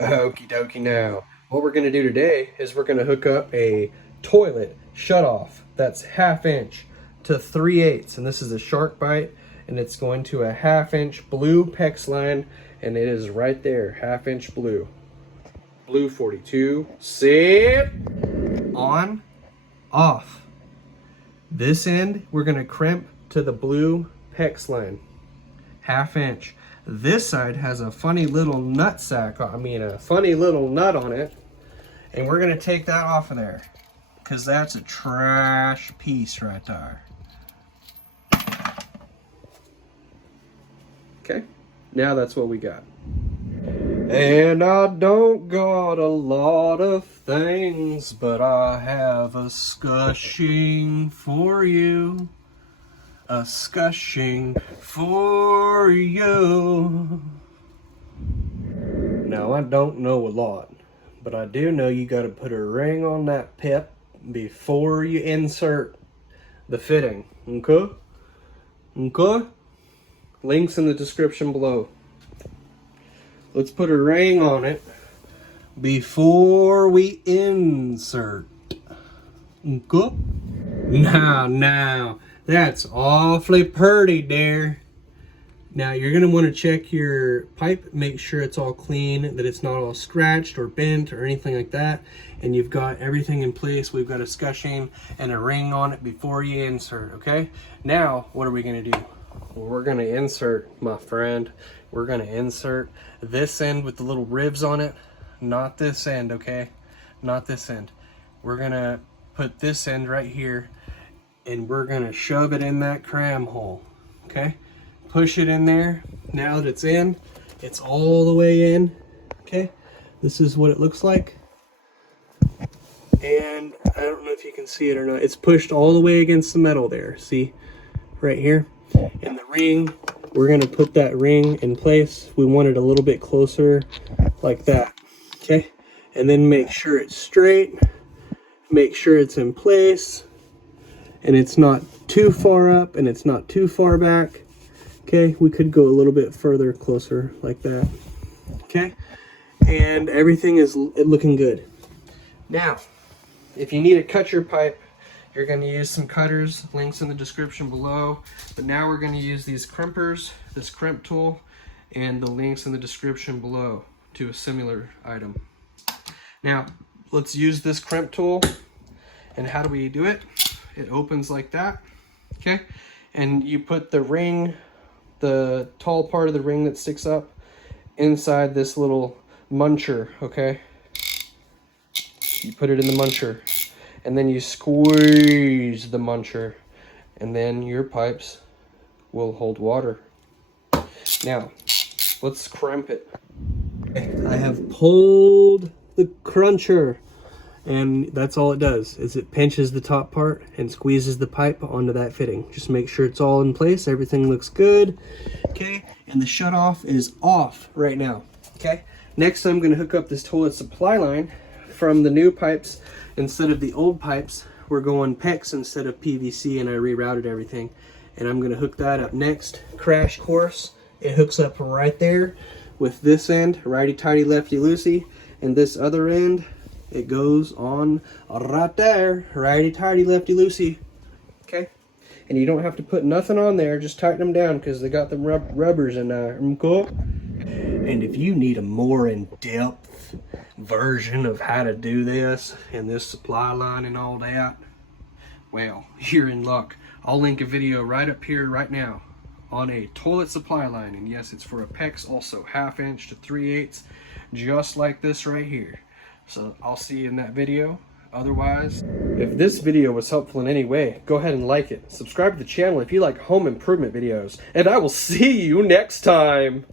Okie dokie now. What we're going to do today is we're going to hook up a toilet shutoff that's 1/2 inch to 3/8. And this is a SharkBite, and it's going to a 1/2 inch blue PEX line, and it is right there, 1/2 inch blue. Blue 42, set, on, off. This end, we're going to crimp to the blue PEX line, 1/2 inch. This side has a funny little nut sack, a funny little nut on it. And we're gonna take that off of there, because that's a trash piece right there. Okay, now that's what we got. And I don't got a lot of things, but I have a scushing for you. A scushing for you. Now, I don't know a lot, but I do know you got to put a ring on that pip before you insert the fitting. Okay? Okay? Links in the description below. Let's put a ring on it before we insert. Okay? Now. That's awfully pretty there. Now you're gonna want to check your pipe, make sure it's all clean, that it's not all scratched or bent or anything like that. And you've got everything in place. We've got a scushing and a ring on it before you insert, okay? Now, what are we gonna do? Well, we're gonna insert, my friend. We're gonna insert this end with the little ribs on it, not this end, okay? Not this end. We're gonna put this end right here, and we're gonna shove it in that cram hole, okay? Push it in there. Now that it's in, it's all the way in, okay? This is what it looks like. And I don't know if you can see it or not. It's pushed all the way against the metal there, see? Right here. And the ring, we're gonna put that ring in place. We want it a little bit closer, like that, okay? And then make sure it's straight. Make sure it's in place. And it's not too far up and it's not too far back. Okay, we could go a little bit further, closer, like that. Okay, and everything is looking good. Now, if you need to cut your pipe, you're going to use some cutters, links in the description below. But now we're going to use these crimpers, this crimp tool, and the links in the description below to a similar item. Now, let's use this crimp tool. And how do we do it? It opens like that, okay? And you put the ring, the tall part of the ring that sticks up, inside this little muncher, okay? You put it in the muncher, and then you squeeze the muncher, and then your pipes will hold water. Now, let's crimp it. I have pulled the cruncher. And that's all it does, is it pinches the top part and squeezes the pipe onto that fitting. Just make sure it's all in place, everything looks good, okay? And the shutoff is off right now, okay? Next, I'm gonna hook up this toilet supply line from the new pipes. Instead of the old pipes, we're going PEX instead of PVC, and I rerouted everything. And I'm gonna hook that up next. Crash course, it hooks up right there with this end, righty-tighty, lefty-loosey, and this other end, it goes on right there, righty-tighty, lefty-loosey, okay? And you don't have to put nothing on there, just tighten them down because they got them rubbers in there, cool? And if you need a more in-depth version of how to do this and this supply line and all that, well, you're in luck. I'll link a video right up here right now on a toilet supply line. And yes, it's for a PEX also, 1/2 inch to 3/8, just like this right here. So I'll see you in that video. Otherwise, if this video was helpful in any way, go ahead and like it. Subscribe to the channel if you like home improvement videos. And I will see you next time.